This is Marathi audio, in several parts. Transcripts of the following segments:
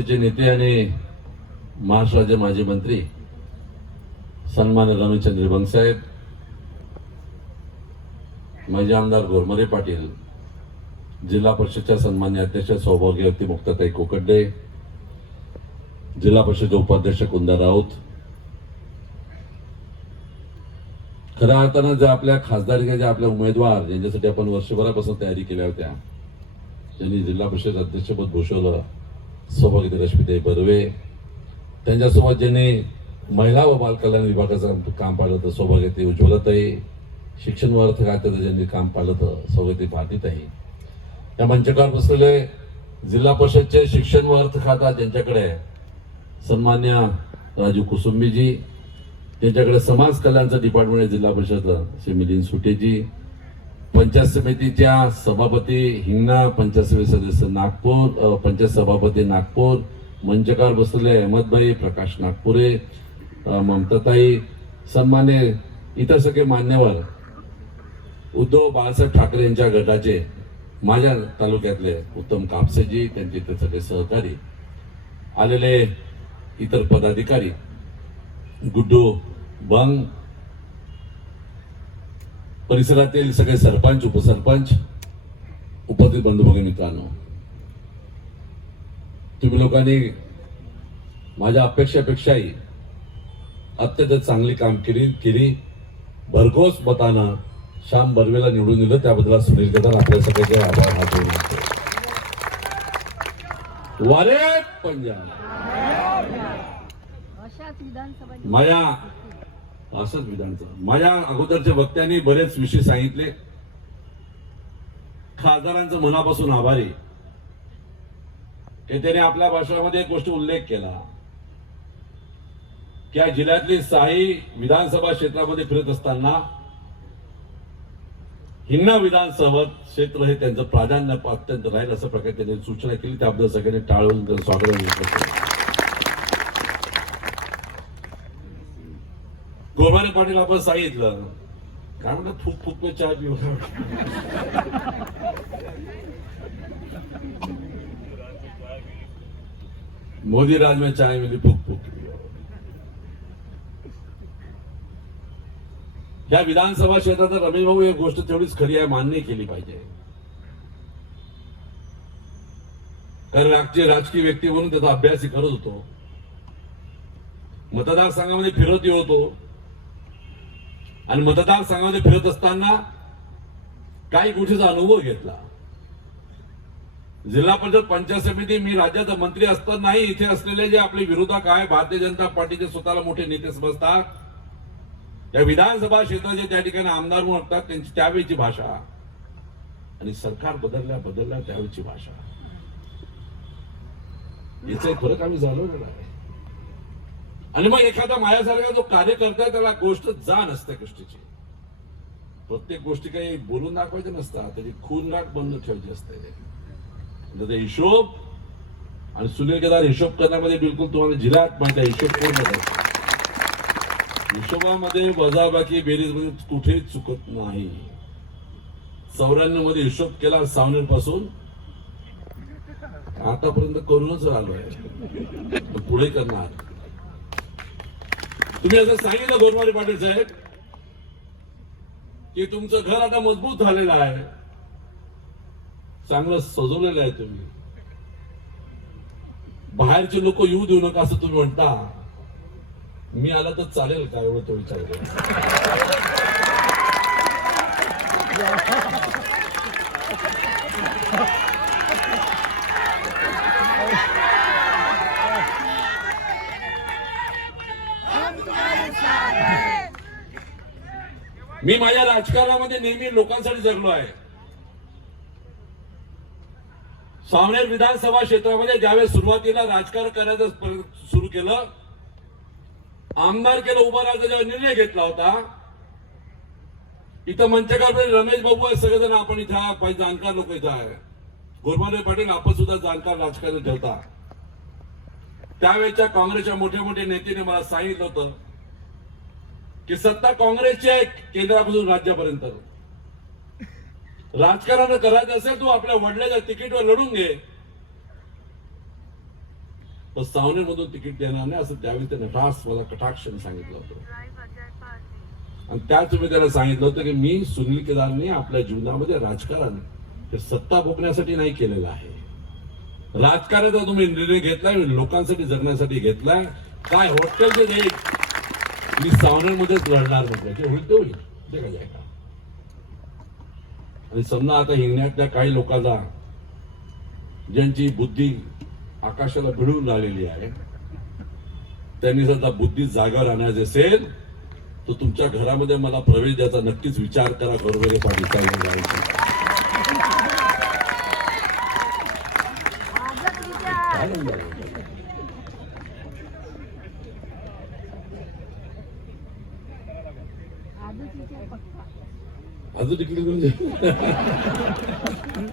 राष्ट्रवादीचे नेते आणि महाराष्ट्र राज्य माजी मंत्री सन्मान्य रमेशचंद्र बंगसाहेब माजी आमदार गोरमरे पाटील जिल्हा परिषदच्या सन्मान्य अध्यक्ष सौभाग्यवती मुक्ताताई कोकडे जिल्हा परिषद उपाध्यक्ष कुंदा राऊत. खऱ्या अर्थानं ज्या आपल्या खासदारकीच्या ज्या आपल्या उमेदवार ज्यांच्यासाठी आपण वर्षभरापासून तयारी केल्या होत्या त्यांनी जिल्हा परिषद अध्यक्षपद भूषवलं. सौभाग्यवती रश्मीताई बर्वे. त्यांच्यासोबत ज्यांनी महिला व बालकल्याण विभागाचं काम पाहिलं होतं सौभाग्यते उज्ज्वलताई शिक्षण व अर्थ खात्याचं ज्यांनी काम पाहिलं होतं सौभाग्यवती भारतीताई. या मंचकावर बसलेले जिल्हा परिषदचे शिक्षण व अर्थ खाता ज्यांच्याकडे सन्मान्य राजू कुसुंबीजी त्यांच्याकडे समाज कल्याणचं डिपार्टमेंट आहे जिल्हा परिषदचं श्री मिलिंद सुटेजी पंचायत समितीच्या सभापती हिंगणा पंचायत समिती सदस्य नागपूर पंचायत सभापती नागपूर मंचकार बसलेले अहमदभाई प्रकाश नागपुरे ममताताई सन्मान्य इतर सगळे मान्यवर उद्धव बाळासाहेब ठाकरे यांच्या गटाचे माझ्या तालुक्यातले उत्तम कापसेजी त्यांचे इतर सगळे सहकारी आलेले इतर पदाधिकारी गुड्डू बंग परिसरातील सगळे सरपंच उपसरपंच उपस्थित बंधू भगिनी मित्रांनो तुम्ही लोकांनी माझ्या अपेक्षेपेक्षाही अत्यंत चांगली कामगिरी केली भरघोस मतानं श्याम बर्वेला निवडून दिलं त्याबद्दल सुनील केदार आपल्या सगळ्याचे आभार हात. वारे पंजाब माझ्या असंच विधानचं माझ्या अगोदरच्या वक्त्यांनी बरेच विषय सांगितले. खासदारांचं मनापासून आभारी. की त्याने आपल्या भाषणामध्ये एक गोष्ट उल्लेख केला. की या जिल्ह्यातली साही विधानसभा क्षेत्रामध्ये फिरत असताना हिंगणा विधानसभा क्षेत्र हे त्यांचं प्राधान्य अत्यंत राहील असं प्रकारे त्यांनी सूचना केली. त्याबद्दल सगळ्यांनी टाळून स्वागत केलं. पाटील आपण सांगितलं. काय म्हणतात फुक फुक में चहा पिऊ. मोदी राज में चाय मिली फुक फुक या विधानसभा क्षेत्रात रमेश भाऊ एक गोष्ट तेवढीच खरी आहे मान्य केली पाहिजे. कारण राजकीय राजकीय व्यक्ती म्हणून त्याचा अभ्यासही करत होतो. मतदारसंघामध्ये फिरतही होतो. आणि मतदारसंघामध्ये फिरत असताना काही गोष्टीचा अनुभव घेतला. जिल्हा परिषद पंचायत समिती मी राज्याचा मंत्री असतानाही इथे असलेले जे आपले विरोधक आहे भारतीय जनता पार्टीचे स्वतःला मोठे नेते समजतात या विधानसभा क्षेत्राचे त्या ठिकाणी आमदार म्हणून असतात त्यांची त्यावेळीची भाषा. आणि सरकार बदलल्या बदलल्या त्यावेळीची भाषा. याचा एक फरक आम्ही झालो आहे. आणि मग एखादा माझ्यासारखा जो कार्यकर्ता आहे, त्याला गोष्ट जाण असते गोष्टीची प्रत्येक गोष्टी काही बोलून दाखवायच्या नसतात त्याची खून गाठ बंद ठेवायची असते. म्हणजे त्याचा हिशोब आणि सुनील केदार हिशोब करण्यामध्ये बिलकुल तुम्हाला झिलात माहिती आहे हिशोब पूर्ण करतो हिशोबामध्ये वजाबाकी बेरीजमध्ये कुठेही चुकत नाही. चौऱ्याण्णवमध्ये हिशोब केला सावनेरपासून आतापर्यंत करूनच आलोय पुढे करणार. तुम्ही असं सांगितलं गोरवारी पाटील साहेब की तुमचं घर आता मजबूत झालेलं आहे. चांगलं सजवलेलं आहे तुम्ही. बाहेरचे लोक येऊ देऊ नका असं तुम्ही म्हणता. मी आला तर चालेल का एवढं तो विचार करा मी माझ्या राजकारणामध्ये नेहमी लोकांसाठी जगलो आहे. सावनेर विधानसभा क्षेत्रामध्ये ज्यावेळेस सुरुवातीला राजकारण करायचं सुरू केलं आमदार केलं उभा राहायचा जेव्हा निर्णय घेतला होता इथं मंचकार रमेश बाबू आहे सगळेजण आपण इथं काही जाणकार लोक इथं आहे. गुरुमारे पाटील आपण सुद्धा जाणकार राजकारण ठेवता. त्यावेळेच्या काँग्रेसच्या मोठ्या मोठ्या नेत्याने मला सांगितलं होतं की सत्ता काँग्रेसची आहे केंद्रापासून राज्यापर्यंत. राजकारण करायचं असेल तू आपल्या वडिलाच्या तिकीटवर लढून घे. पण सावनेमधून तिकीट देणार नाही असं त्यावेळी त्याने रास मला कटाक्षाने सांगितलं होतं. आणि त्याच वेळी त्याला सांगितलं होतं की मी सुनील केदारने आपल्या जीवनामध्ये राजकारण हे सत्ता भोगण्यासाठी नाही केलेलं आहे. राजकारणाचा तुम्ही निर्णय घेतलाय लोकांसाठी जगण्यासाठी घेतलाय काय हॉटेल देईल मी सावनेरमध्येच लढणार नाही जे होईल ते होईल. जे जायगा आणि समजा आता हिंगण्यातल्या काही लोकांना ज्यांची बुद्धी आकाशाला भिडून राहिलेली आहे त्यांनी जर बुद्धी जागा राहण्याचे असेल तर तुमच्या घरामध्ये मला प्रवेश द्यायचा नक्कीच विचार करा घरोघरी पाठी चालून जायची चालून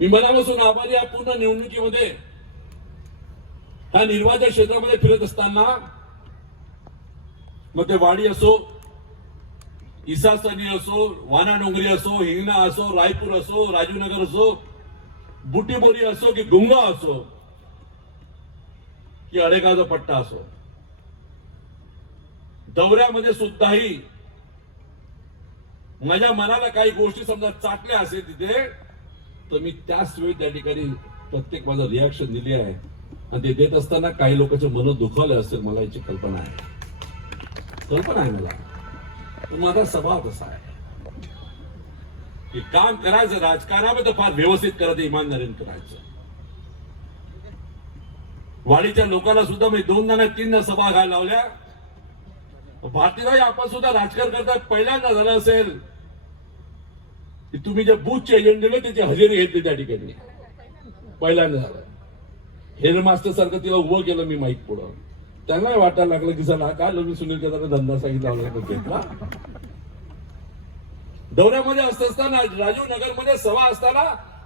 मी मनापासून आभारी आहे पूर्ण निवडणुकीमध्ये. ह्या निर्वाचन क्षेत्रामध्ये फिरत असताना मग ते वाडी असो इसासनी असो वाना डोंगरी असो हिंगणा असो रायपूर असो राजीवनगर असो बुटीबोरी असो की गुंगा असो की अडेगाचा पट्टा असो. दौऱ्यामध्ये सुद्धाही माझ्या मनाला काही गोष्टी समजा चाटल्या असेल तिथे तर मी त्याच वेळी त्या ठिकाणी प्रत्येक माझं रिॲक्शन दिली आहे. आणि ते देत असताना काही लोकांचे मन दुखावले असेल मला याची कल्पना आहे. कल्पना आहे मला. पण माझा स्वभाव तसा आहे. की काम करायचं राजकारणामध्ये फार व्यवस्थित करायचं इमानदारीने करायचं. वाडीच्या लोकांना सुद्धा मी दोनदा नाही तीनदा सभा घायला लावल्या. भारतीय आपण सुद्धा राजकारण करता पहिल्यांदा झालं असेल की तुम्ही जे बुथचे एजंट दिले त्याची हजेरी घेतली त्या ठिकाणी. पहिल्यांदा झालं. हेडमास्टर सारखं तिला उभं केलं मी माईक पुढं. त्यांना वाटायला लागलं की झाला काय मी सुनील केदारने धंदा सांगितला दौऱ्यामध्ये असत असताना राजीव नगरमध्ये सभा असताना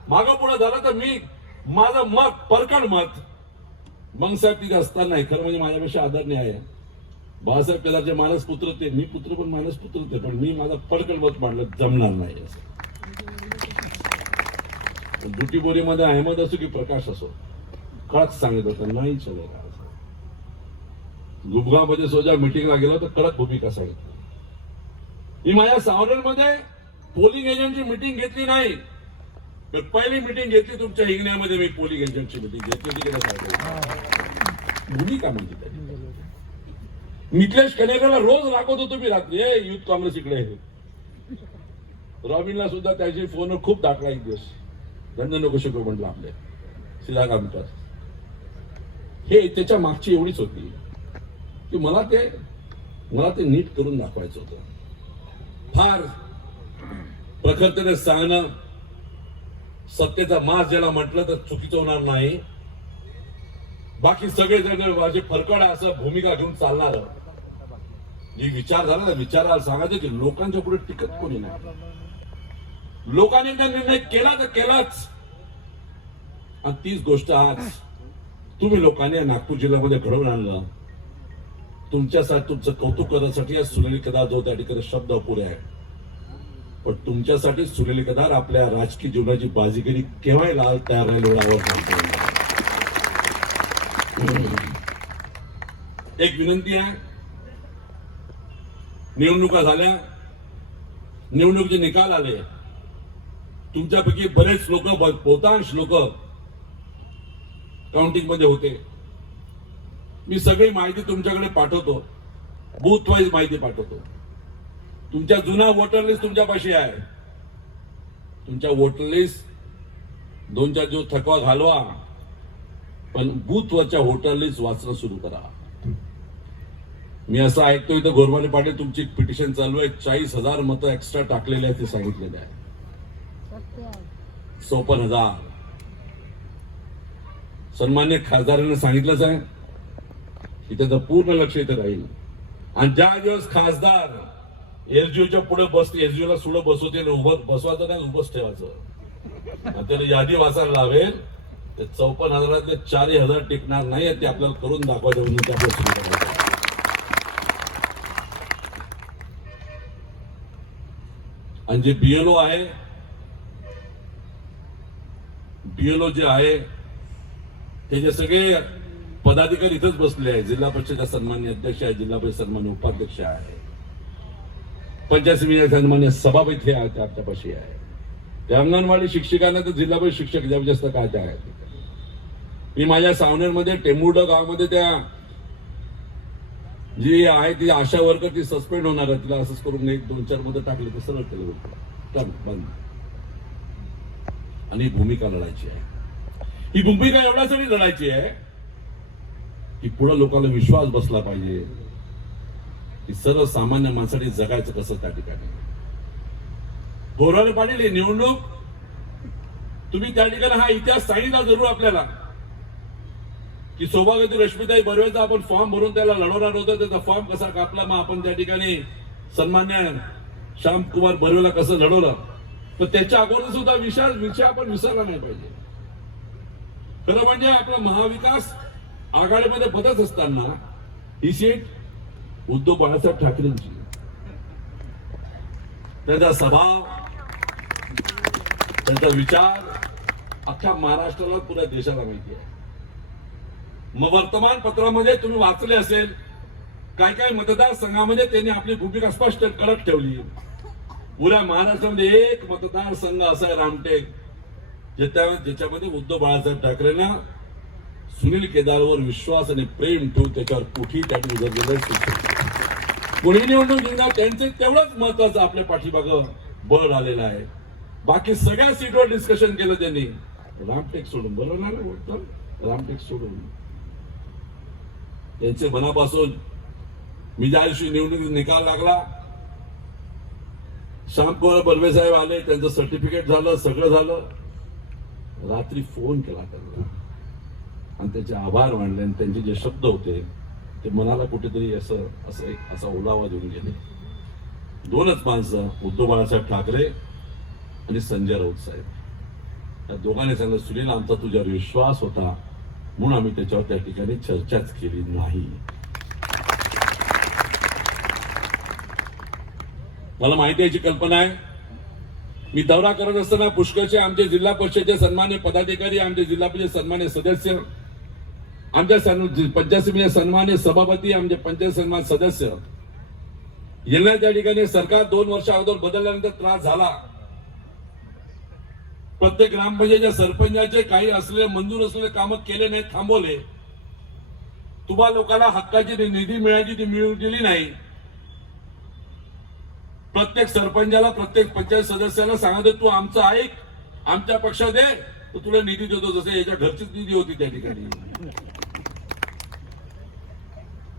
मागं पुढे झालं तर मी माझं मत परकड मत मग साहेब तिथे असताना खरं म्हणजे माझ्यापेक्षा आदरणीय आहे. बाळासाहेब केदारचे मानस पुत्र ते मी पुत्र पण मानस पुत्र ते पण मी माझा पडकड मत मांडलं जमणार नाही असं. दुटी बोरीमध्ये अहमद असो की प्रकाश असो कडक सांगित होतं नाही चलेगा असं. गुबगावमध्ये सोजा मिटिंगला गेलो तर कडक भूमिका सांगितली. मी माझ्या सावरमध्ये पोलिंग एजंटची मिटिंग घेतली नाही. तर पहिली मिटिंग घेतली तुमच्या हिंगण्यामध्ये मी पोलिंग एजंटची मिटिंग घेतली? भूमिका म्हणजे त्याची. निकलेश कनेराला रोज राखवत होतो मी रात्री. ए युथ काँग्रेस इकडे आहे. रॉबिनला सुद्धा त्याचे फोन खूप दाखला एक दिवस. धंद नको शिकू म्हटलं आपले. सिद्धाकांतात हे त्याच्या मागची एवढीच होती. की मला ते मला ते नीट करून दाखवायचं होतं. फार प्रखरतेने सांगणं सत्तेचा मास ज्याला म्हटलं तर चुकीचं होणार नाही. बाकी सगळे जण माझे फरकड असं भूमिका घेऊन चालणार. जी विचार झाला ना विचाराला सांगायचं की लोकांच्या पुढे टिकत कोणी नाही. लोकांनी जर निर्णय केला तर केलाच. आणि तीच गोष्ट आज तुम्ही लोकांनी नागपूर जिल्ह्यामध्ये घडवून आणलं. तुमच्यासाठी तुमचं कौतुक करण्यासाठी या सुनील कदार जो त्या ठिकाणी शब्द अपुरे आहे. पण तुमच्यासाठी सुनील कदार आपल्या राजकीय जीवनाची बाजीगिरी केव्हाही लाल तयार राहील एवढा एक विनंती आहे निवडणुका झाल्या. निवडणुकीचे निकाल आले. तुमच्यापैकी बरेच लोक बहुतांश लोक काउंटिंगमध्ये होते. मी सगळी माहिती तुमच्याकडे पाठवतो. बूथ वाईज माहिती पाठवतो. तुमच्या जुना वोटर लिस्ट तुमच्यापाशी आहे. तुमच्या वोटर लिस्ट दोन चार दिवस थकवा घालवा. पण बूथवरच्या वोटर लिस्ट वाचणं सुरू करा. मी असं ऐकतोय तर गोरवाने पाटील तुमची पिटिशन चालू आहे. चाळीस हजार मतं एक्स्ट्रा टाकलेले आहेत ते सांगितलेले आहे. चौपन्न हजार. सन्मान्य खासदारांनी सांगितलंच आहे. की त्याचं पूर्ण लक्ष इथे राहील. आणि ज्या दिवस खासदार एसडीओच्या पुढे बसते एसडीओ ला सुडं बसवते उभं बसवायचं नाही उभंच ठेवायचं. त्याला यादी वाचायला लावेल ते चौपन्न हजारातले चारही हजार टिकणार नाही ते आपल्याला करून दाखवायचं म्हणून आणि जे बीएलओ आहे बीएलओ जे आहे त्याचे सगळे पदाधिकारी इथंच बसले आहे जिल्हा परिषद सन्मान्य अध्यक्ष आहे जिल्हा परिषद सन्मान्य उपाध्यक्ष आहे पंचायत समिती सन्मान्य सभापती हे आहेत. आहे त्या अंगणवाडी शिक्षकांना तर जिल्हा परिषद शिक्षक जास्त काय त्या आहेत मी माझ्या सावनेरमध्ये टेंबुर्ड गावामध्ये त्या जी आहे ती आशा वर्कर ती सस्पेंड होणार आहे. तिला असंच करून एक दोन चारमध्ये टाकले तर सरळ केलं बोलतो. चल, बंद. आणि ही भूमिका लढायची आहे. ही भूमिका एवढ्यासाठी लढायची आहे की पुढे लोकांना विश्वास बसला पाहिजे की सर्वसामान्य माणसाने जगायचं कसं त्या ठिकाणी? गोरवाने पाटील निवडणूक तुम्ही त्या ठिकाणी हा इतिहास सांगितला जरूर आपल्याला. की सौभाग्यवती रश्मीताई बर्वेचा आपण फॉर्म भरून त्याला लढवणार होतो त्याचा फॉर्म कसा कापला? मग आपण त्या ठिकाणी सन्मान्य श्यामकुमार बर्वेला कसं लढवलं? तर त्याच्या अगोदर सुद्धा विचार विषय आपण विसरला नाही पाहिजे. खरं म्हणजे आपला महाविकास आघाडीमध्ये बदलत असताना ही सीट उद्धव बाळासाहेब ठाकरेंची. त्याचा स्वभाव त्यांचा विचार अख्ख्या महाराष्ट्राला पुऱ्या देशाला माहिती आहे. मग वर्तमानपत्रामध्ये तुम्ही वाचले असेल काय काय मतदारसंघामध्ये त्यांनी आपली भूमिका स्पष्ट कडक ठेवली. पुऱ्या महाराष्ट्रामध्ये एक मतदारसंघ असा आहे रामटेक ज्याच्यामध्ये उद्धव बाळासाहेब ठाकरेंना सुनील केदारवर विश्वास आणि प्रेम ठेवून त्याच्यावर कुठेही त्यांनी उजरलेलं कोणी निवडणूक जिंकणार त्यांचे तेवढंच महत्वाचं आपल्या पाठीमाग बळ आलेलं आहे. बाकी सगळ्या सीटवर डिस्कशन केलं त्यांनी. रामटेक सोडून बरोबर रामटेक सोडून. त्यांचे मनापासून मी ज्या दिवशी निवडणुकीत निकाल लागला श्यामकुमार बर्वे साहेब आले त्यांचं सर्टिफिकेट झालं सगळं झालं. रात्री फोन केला त्यांना. आणि त्याचे आभार मानले आणि त्यांचे जे शब्द होते ते मनाला कुठेतरी असं असं एक असा ओलावा देऊन गेले. दोनच माणसं उद्धव बाळासाहेब ठाकरे आणि संजय राऊत साहेब. या दोघांनी सांगितलं सुनील आमचा तुझ्यावर विश्वास होता. म्हणून आम्ही त्याच्यावर त्या ठिकाणी चर्चाच केली नाही. मला माहिती याची कल्पना आहे. मी दौरा करत असताना पुष्कळचे आमचे जिल्हा परिषदेचे सन्मान्य पदाधिकारी आमचे जिल्हा परिषद सन्मान्य सदस्य आमच्या सन्- पंचायत समितीचे सन्मान्य सभापती आमचे पंचायत सन्मान सदस्य. यांना त्या ठिकाणी सरकार दोन वर्ष अगोदर बदलल्यानंतर त्रास झाला. प्रत्येक ग्रामपंचायतच्या सरपंचाचे काही असलेले मंजूर असलेले काम केले नाही थांबवले. तुम्हा लोकांना हक्काची निधी मिळायची ती मिळवून दिली नाही. प्रत्येक सरपंचाला प्रत्येक पंचायत सदस्याला सांगत तू आमचं ऐक आमच्या पक्षात दे तर तुला निधी देतो जसं याच्या घरचीच निधी होती त्या ठिकाणी.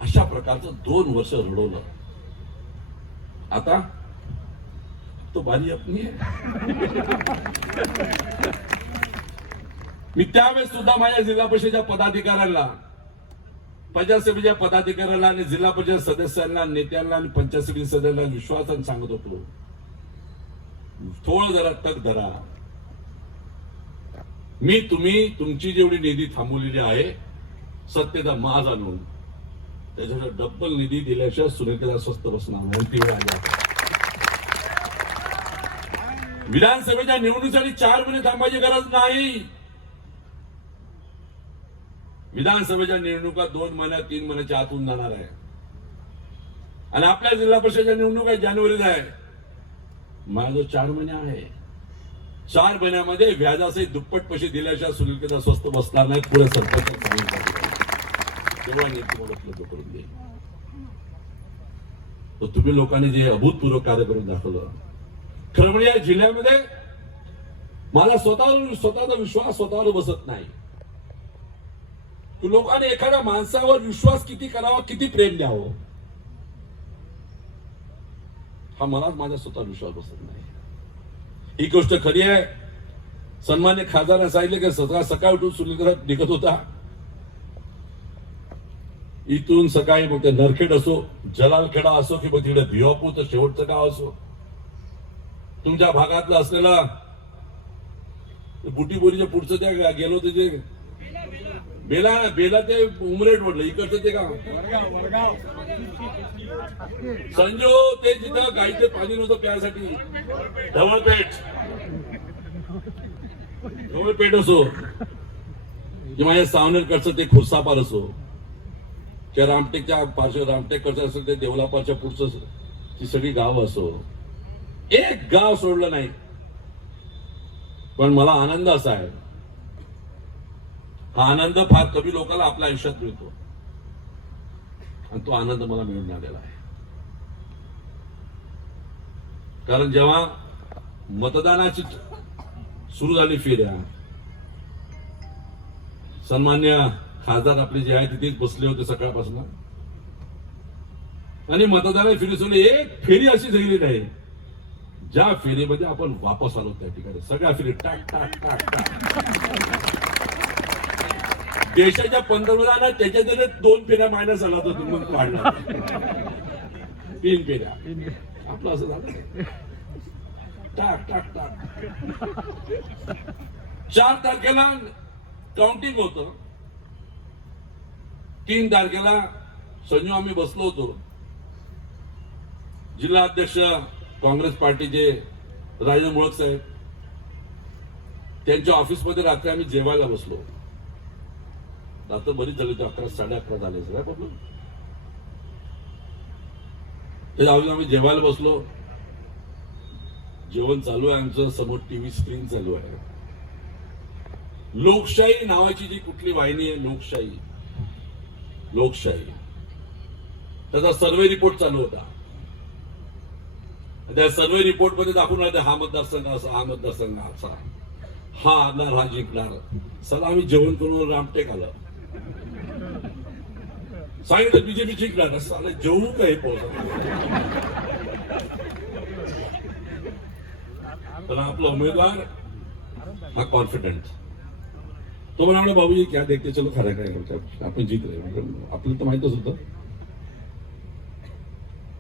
अशा प्रकारचं दोन वर्ष रडवलं. आता तो बारी अपनी है। मी त्यावेळेस सुद्धा माझ्या जिल्हा परिषदेच्या पदाधिकाऱ्यांना पंचायत समितीच्या पदाधिकाऱ्यांना आणि जिल्हा परिषद सदस्यांना नेत्यांना आणि पंचायत समिती सदस्यांना विश्वासाने सांगत होतो थोडं जरा तक धरा. मी तुम्ही तुमची जेवढी निधी थांबवलेली आहे सत्तेचा माज आणून त्याच्यावर डब्बल निधी दिल्याशिवाय सुनेतेला स्वस्त बसणार नाही ती वेळ आली विधानसभेच्या निवडणुकीसाठी चार महिने थांबायची गरज नाही. विधानसभेच्या निवडणुका दोन महिन्यात तीन महिन्याच्या आतून जाणार आहे. आणि आपल्या जिल्हा परिषदेच्या निवडणुका जानेवारीत आहे. माझा जो चार महिने आहे चार महिन्यामध्ये व्याजासही दुप्पट पैसे दिल्याशिवाय सुनील केदार स्वस्त बसणार नाही पुढे सरपंच करून तुम्ही लोकांनी जे अभूतपूर्व कार्य करून दाखवलं खरं म्हणजे या जिल्ह्यामध्ये मला स्वतःवर स्वतःचा विश्वास स्वतःवर बसत नाही. लोकांनी एखाद्या माणसावर विश्वास किती करावा किती प्रेम द्यावं? हा मलाच माझ्या स्वतः विश्वास बसत नाही. ही गोष्ट खरी आहे. सन्मान्य खासदारांनी सांगितलं की सकाळ सकाळ उठून सुनील निघत होता. इथून सकाळी मग ते नरखेड असो जलालखेडा असो किंवा तिकडे भिवापूर तर शेवटचं गाव असो तुमच्या भागातलं असलेला बुटीबोरीच्या पुढचं त्या गेलो होते ते. बेला बेला ते उमरेट म्हटलं इकडचं ते का संजू ते जिथं गाईचे पाणी नव्हतं प्यासाठी ढवळपेठ ढवळपेठ असो. जे माझ्या सावनेरकडचं ते खुर्सापार असो. किंवा रामटेकच्या पार्श्व रामटेककडचं असेल ते देवलापारच्या पुढचं ती सगळी गावं असो. एक गाव सोडलं नाही. पण मला आनंद असा आहे. हा आनंद फार कमी लोकांना आपल्या आयुष्यात मिळतो. आणि तो आनंद मला मिळून आलेला आहे. कारण जेव्हा मतदानाची सुरू झाली फेऱ्या सन्मान्य खासदार आपले जे आहे तिथेच बसले होते सकाळपासून. आणि मतदानाची फेरी सोडली एक फेरी अशी झाली नाही. ज्या फेरीमध्ये आपण वापस आलो त्या ठिकाणी सगळ्या फेरी टाक टाक टाक टाक. देशाच्या पंतप्रधान त्याच्या दोन फेऱ्या मायनस आला तर तुम्ही वाढला तीन फेऱ्या. आपलं असं झालं. टाक टाक टाक. चार तारखेला काउंटिंग होत. तीन तारखेला संजू आम्ही बसलो होतो. जिल्हा अध्यक्ष काँग्रेस पार्टीचे राजन मुळक साहेब त्यांच्या ऑफिसमध्ये रात्री आम्ही जेवायला बसलो. रात्र बरीच झाली होती अकरा साडे अकरा झाले सगळ्या प्रॉब्लेम त्याच्या ऑफिस आम्ही जेवायला बसलो. जेवण चालू आहे आमचं समोर टीव्ही स्क्रीन चालू आहे. लोकशाही नावाची जी कुठली वाहिनी आहे लोकशाही. लोकशाही. त्याचा सर्वे रिपोर्ट चालू होता. त्या सर्वे रिपोर्टमध्ये दाखवून राहते हा मतदारसंघ असा हा मतदारसंघ असा. हा आमदार हा जिंकणार. चला आम्ही जेवण करून रामटेक आलं. सांगितलं बीजेपी जिंकणार. असं आलं जेवू काय तर आपला उमेदवार हा कॉन्फिडंट तो म्हणाला बाबूजी क्या देखते? चलो खरं काय आपण जिंक रे आपलं तर माहितच होत.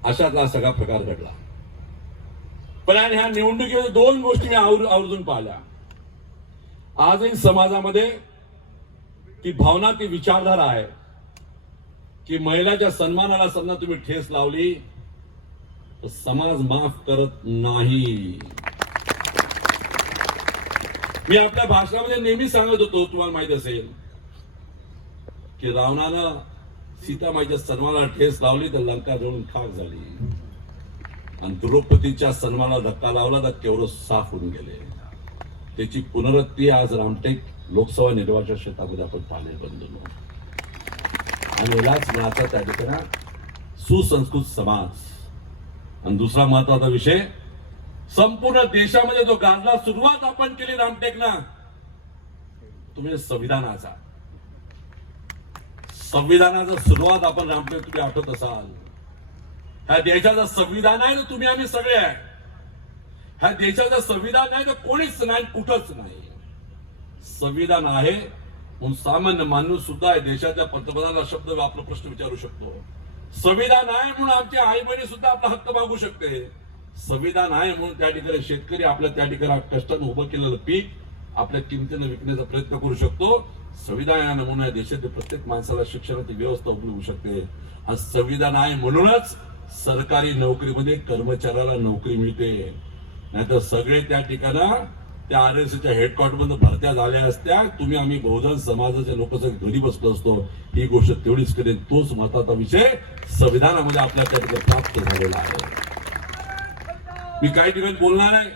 अशातला सगळा प्रकार घडला. पण ह्या निवडणुकीमध्ये दोन गोष्टी मी आवर आवर्जून पाहिल्या. आजही समाजामध्ये ती भावना ती विचारधारा आहे की महिलाच्या सन्मानाला समजा तुम्ही ठेस लावली तर समाज माफ करत नाही. मी आपल्या भाषणामध्ये नेहमी सांगत होतो तुम्हाला माहीत असेल की रावणानं सीतामाईच्या सन्मानाला ठेस लावली तर लंका जळून खाक झाली. आणि द्रौपदीच्या सन्मानाला धक्का लावला तर केवढं साफ होऊन गेले. त्याची पुनरुत्ती आज रामटेक लोकसभा निर्वाचन क्षेत्रामध्ये आपण पाहिले बंधनो आणि यालाच नाचा त्या ठिकाणी सुसंस्कृत समाज. आणि दुसरा महत्त्वाचा विषय संपूर्ण देशामध्ये जो गाजला सुरुवात आपण केली रामटेकना. तुम्ही संविधानाचा. संविधानाचा सुरुवात आपण रामटेक तुम्ही आठवत असाल. ह्या देशाचं संविधान आहे ना तुम्ही आम्ही सगळे आहे. ह्या देशाचं संविधान आहे ना कोणीच नाही कुठंच नाही. संविधान आहे म्हणून सामान्य माणूस सुद्धा या देशाच्या पंतप्रधानाला शब्द आपला प्रश्न विचारू शकतो. संविधान आहे म्हणून आमची आई बहिणी सुद्धा आपला हक्क मागू शकते. संविधान आहे म्हणून त्या ठिकाणी शेतकरी आपल्या त्या ठिकाणी कष्टानं उभं केलेलं पीक आपल्या किमतीनं विकण्याचा प्रयत्न करू शकतो. संविधान म्हणून या देशातील प्रत्येक माणसाला शिक्षणाची व्यवस्था उपलब्ध होऊ शकते. आणि संविधान आहे म्हणूनच सरकारी नोकरीमध्ये कर्मचाऱ्याला नोकरी मिळते. नाहीतर सगळे त्या ठिकाणा त्या आर एस च्या हेडक्वार्टरमध्ये भरत्या झाल्या असत्या. तुम्ही आम्ही बहुजन समाजाच्या लोक घरी बसलो असतो. ही गोष्ट तेवढीच करेन. तोच महत्त्वाचा विषय संविधानामध्ये आपल्या त्या ठिकाणी प्राप्त झालेला आहे. मी काही ठिकाणी बोलणार आहे.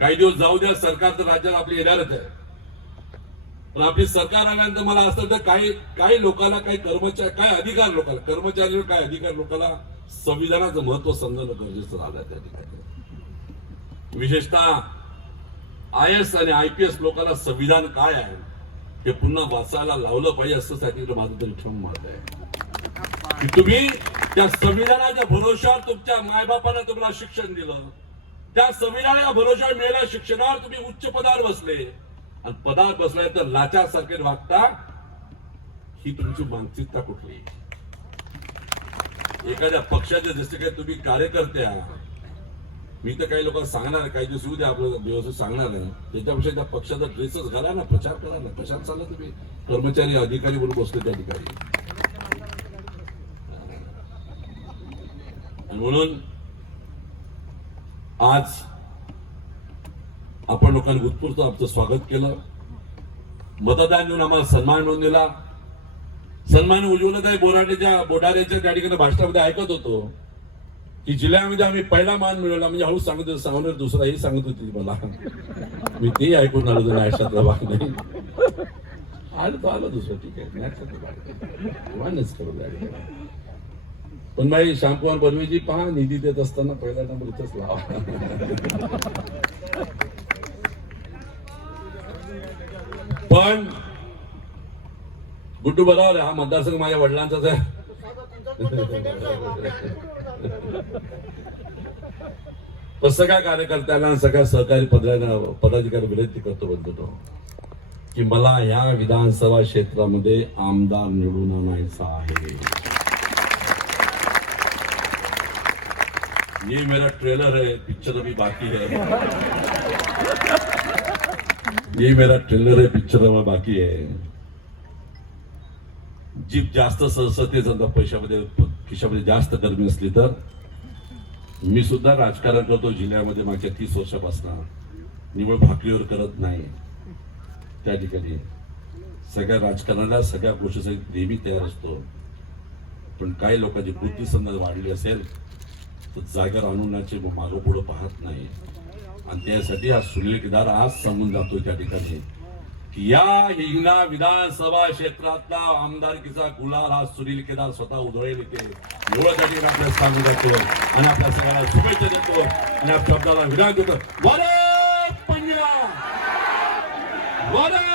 काही दिवस जाऊ द्या सरकार तर राज्यात आपली येणारच आहे. पण आपली सरकार आल्यानंतर मला असं तर काही काही लोकांना काही कर्मचारी काय अधिकार लोकांना कर्मचारी काय अधिकार लोकांना संविधानाचं महत्त्व समजणं गरजेचं झालं त्या ठिकाणी. विशेषतः आय एस आणि आय पी एस लोकांना संविधान काय आहे हे पुन्हा वाचायला लावलं पाहिजे असं साठी माझं तरी ठम मत आहे. की तुम्ही त्या संविधानाच्या भरोशावर तुमच्या मायबापानं तुम्हाला शिक्षण दिलं. त्या संविधानाच्या भरोशावर मिळालेल्या शिक्षणावर तुम्ही उच्च पदावर बसले. आणि पदावर लाचार सारखे वागता ही तुमची मानसिकता कुठली? एखाद्या पक्षाच्या जसे काही तुम्ही कार्यकर्ते आहात मी तर काही लोकांना सांगणार काही दिवस उद्या आपलं व्यवस्थित सांगणार नाही. त्याच्यापेक्षा त्या पक्षाचा ड्रेसच घाला ना प्रचार करा ना. प्रचार चालला तुम्ही? कर्मचारी अधिकारी म्हणून बसले त्या ठिकाणी. आणि म्हणून आज आपण लोकांनी उत्स्फूर्त आमचं स्वागत केलं. मतदान देऊन आम्हाला सन्मान मिळवून दिला. सन्मान उज्ज्वलताई बोराटेच्या बोडारेच्या त्या ठिकाणी भाषणामध्ये ऐकत होतो. की जिल्ह्यामध्ये आम्ही पहिला मान मिळवला म्हणजे हळूच सांगत होते सांगणार दुसराही सांगत होती मला. मी ते ऐकून आलो होतो नाश्यातला भाग नाही. आलं तर आलं दुसरं ठीक आहे नाश्यातला करू द्या. पण बाई श्यामकुमार बर्वेजी पहा निधी देत असताना पहिला नंबर इथंच लावा. पण गुड्डू बरोबर हा मतदारसंघ माझ्या वडिलांचाच आहे. सगळ्या कार्यकर्त्यांना सगळ्या सहकारी पदाधिका पदाधिकारी विनंती करतो बंधूंनो की मला या विधानसभा क्षेत्रामध्ये आमदार निवडून आणायचा आहे. ये मेरा ट्रेलर है पिक्चर अभी बाकी है ये मेरा ट्रेलर है पिक्चर अभी बाकी आहे. जी जास्त सहसते समजा पैशामध्ये खिशामध्ये जास्त गरमी असली तर मी सुद्धा राजकारण करतो जिल्ह्यामध्ये मागच्या तीस वर्षापासून. निवड भाकरीवर करत नाही. त्या ठिकाणी. सगळ्या राजकारणाला सगळ्या गोष्टीसाठी नेहमी तयार असतो. पण काही लोकांची बुद्धी समजा वाढली असेल तर जागा आणण्याचे मागं पुढं पाहत नाही. त्यासाठी हा सुनील केदार आज सांगून जातोय त्या ठिकाणी. की या हिंगणा विधानसभा क्षेत्रातला आमदारकीचा गुलाल हा सुनील केदार स्वतः उधळेल येते एवढं त्या ठिकाणी आपल्याला सांगू जातो आणि आपल्या सगळ्याला शुभेच्छा देतो आणि आपल्या शब्दाला विधान देतो वरद